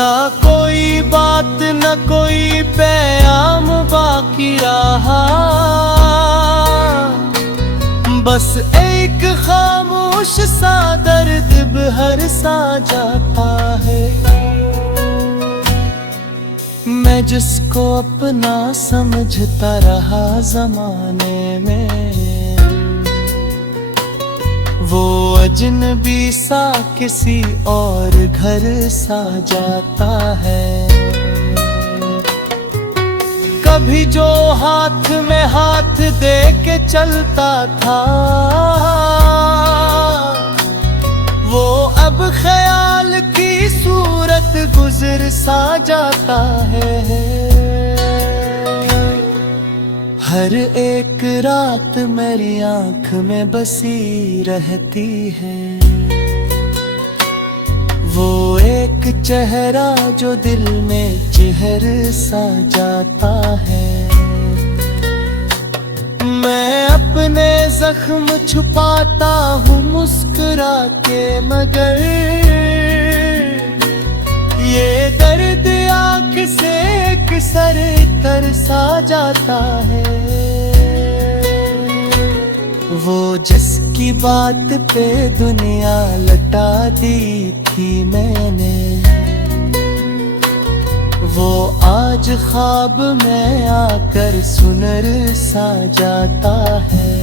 ना कोई बात न कोई पैगाम बाकी रहा, बस एक खामोश सा दर्द बहर सा जाता है। मैं जिसको अपना समझता रहा ज़माने में, वो अजनबी सा किसी और घर सा जाता है। कभी जो हाथ में हाथ दे के चलता था, वो अब ख्याल की सूरत गुजर सा जाता है। हर एक रात मेरी आँख में बसी रहती है, वो एक चेहरा जो दिल में चेहर सा जाता है। मैं अपने जख्म छुपाता हूँ मुस्कुरा के, मगर ये दर्द आँख से एक सर तरसा जाता है। वो जिसकी बात पे दुनिया लटा दी थी मैंने, वो आज ख्वाब में आकर सुनर सा जाता है।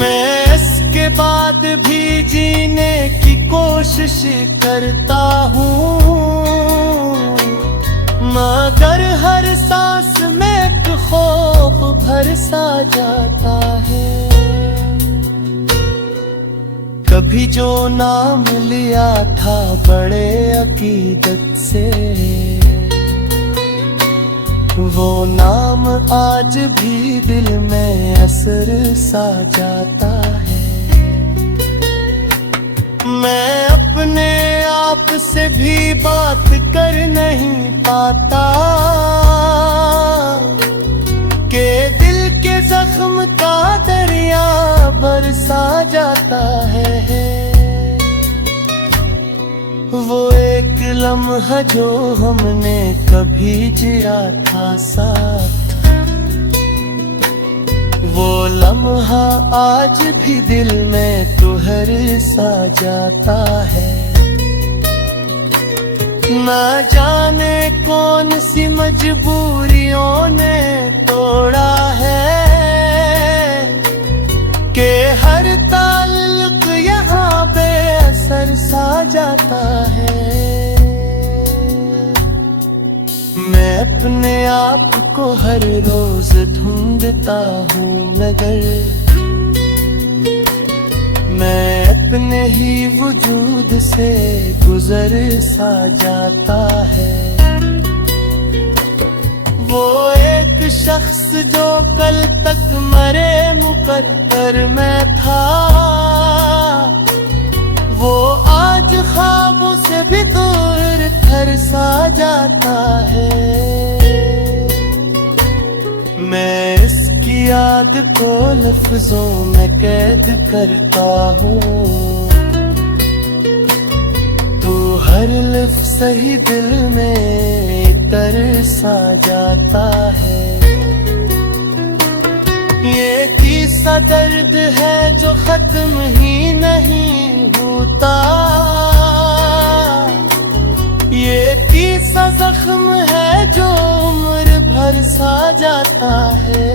मैं इसके बाद भी जीने की कोशिश करता हूँ, मगर हर सांस में एक खौफ भर सा जाता है। कभी जो नाम लिया था बड़े अकीदत से, वो नाम आज भी दिल में असर सा जाता है। मैं अपने आप से भी बात कर नहीं पाता, के दिल के जख्म का दरिया बरसा जाता है। वो एक लम्हा जो हमने कभी जिया था साथ, वो लम्हा आज भी दिल में तुहर सा जाता है। ना जाने कौन सी मजबूरियों ने तोड़ा है, कि हर ताल्लुक यहाँ बेअसर सा जाता है। मैं अपने आप को हर रोज ढूंढता हूँ, मगर मैं अपने ही वजूद से गुजर सा जाता है। वो एक शख्स जो कल तक मरे मुकद्दर में था, वो आज ख्वाबों से भी दूर थर सा जाता है। मैं इसकी याद को लफ्जों में कैद करता हूँ, तू हर लफ्ज़ सही दिल में तरसा जाता है। ये किस्सा दर्द है जो खत्म ही नहीं होता, ये किस्सा जख्म है जो उम्र भर सा जाता है।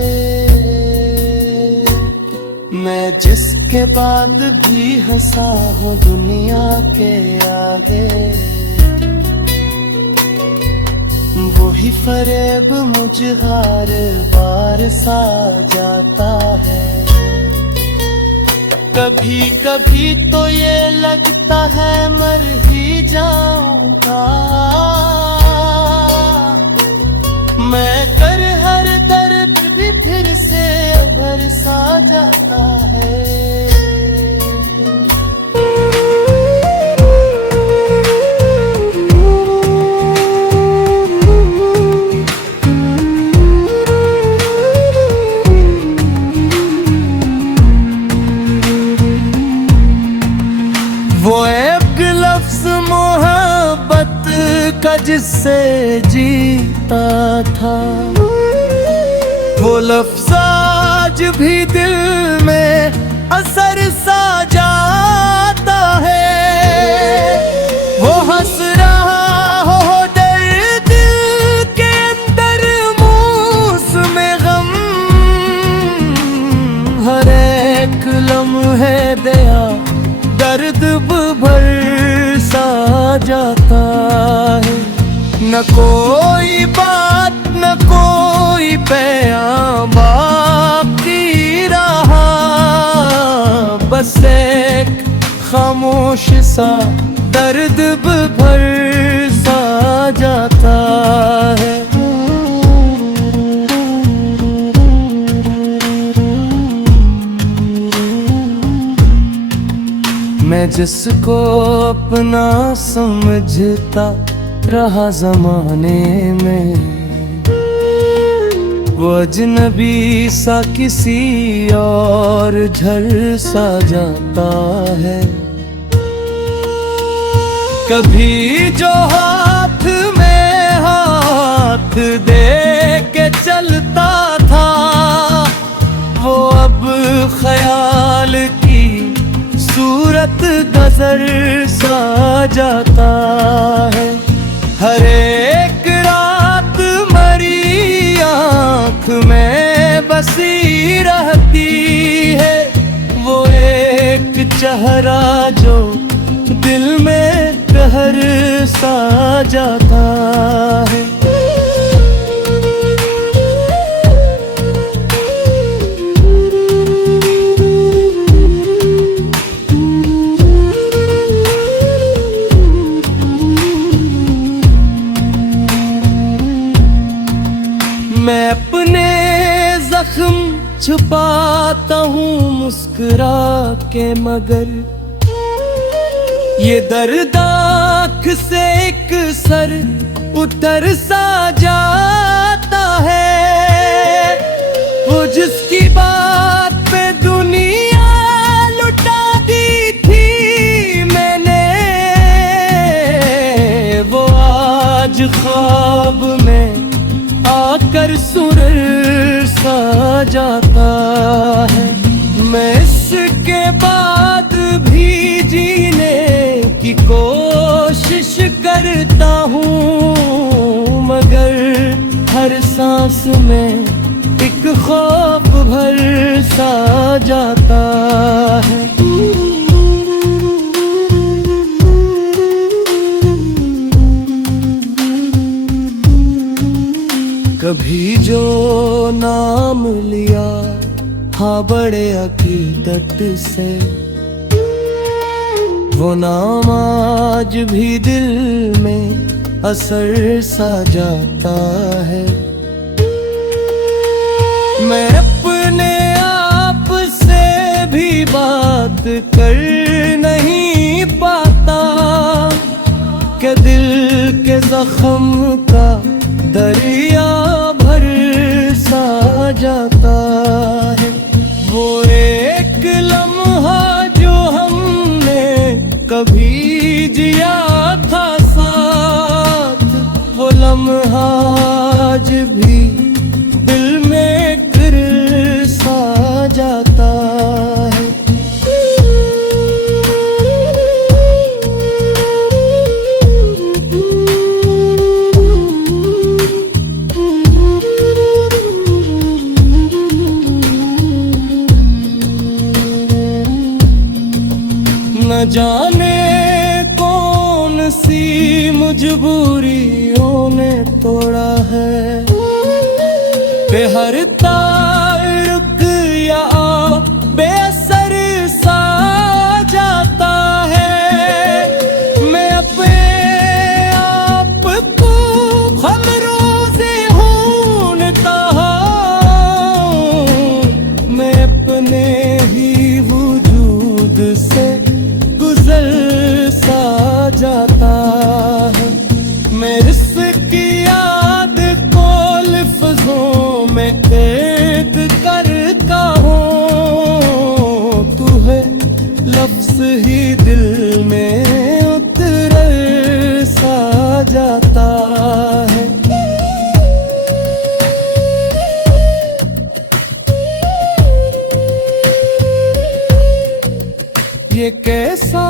मैं जिसके बाद भी हंसा हूँ दुनिया के आगे, वही फरेब मुझे हर बार सा जाता है। कभी कभी तो ये लगता है मर ही जाऊंगा, मैं कर हर दर्द भी फिर से भर सा जाता है। वो एक लफ्ज़ मोहब्बत का जिससे जीता था। वो लफ्ज़ आज भी दिल में असर सा जाता है। वो हंस रहा हो दर्द के अंदर, मौसम गम, हर एक लम्हे दया दर्द भर सा जाता है। न कोई बात न कोई पैगाम बाकी रहा, बस एक खामोश सा दर्द भर सा जाता है। मैं जिसको अपना समझता रहा ज़माने में, वो अजनबी सा किसी और झलसा जाता है। कभी जो हाथ में हाथ दे के चलता था, वो अब ख्याल की सूरत नजर सा जाता है। हर एक रात मरी आँख में बसी रहती है, वो एक चेहरा जो दिल में कहर सा जाता है। मैं अपने जख्म छुपाता हूँ मुस्कुरा के, मगर ये दर्द आँख से एक सर उतर सा जाता है। वो जिसकी बात पे दुनिया लुटा दी थी मैंने, वो आज ख्वाब में आकर सुर सा जाता है। मैं इसके बाद भी जीने की कोशिश करता हूँ, मगर हर सांस में एक खौफ भर सा जाता है। कभी जो नाम लिया हाँ बड़े अकीदत से, वो नाम आज भी दिल में असर सा जाता है। मैं अपने आप से भी बात कर नहीं पाता कि दिल के जख्म का दरिया भर सा जाता है। वो एक लम्हा जो हमने कभी जिया था साथ, वो लम्हा आज भी दिल में गिर सा जाता है। न जाने कौन सी मजबूरियों ने तोड़ा है, पे हर तार रुक या बेअसर सा जाता है। मैं अपने आप को खबरों से ढूंढता हूँ, मैं अपने ही वजूद से सा जाता है। मैं इसकी याद को लफ्ज़ों में ये कैसा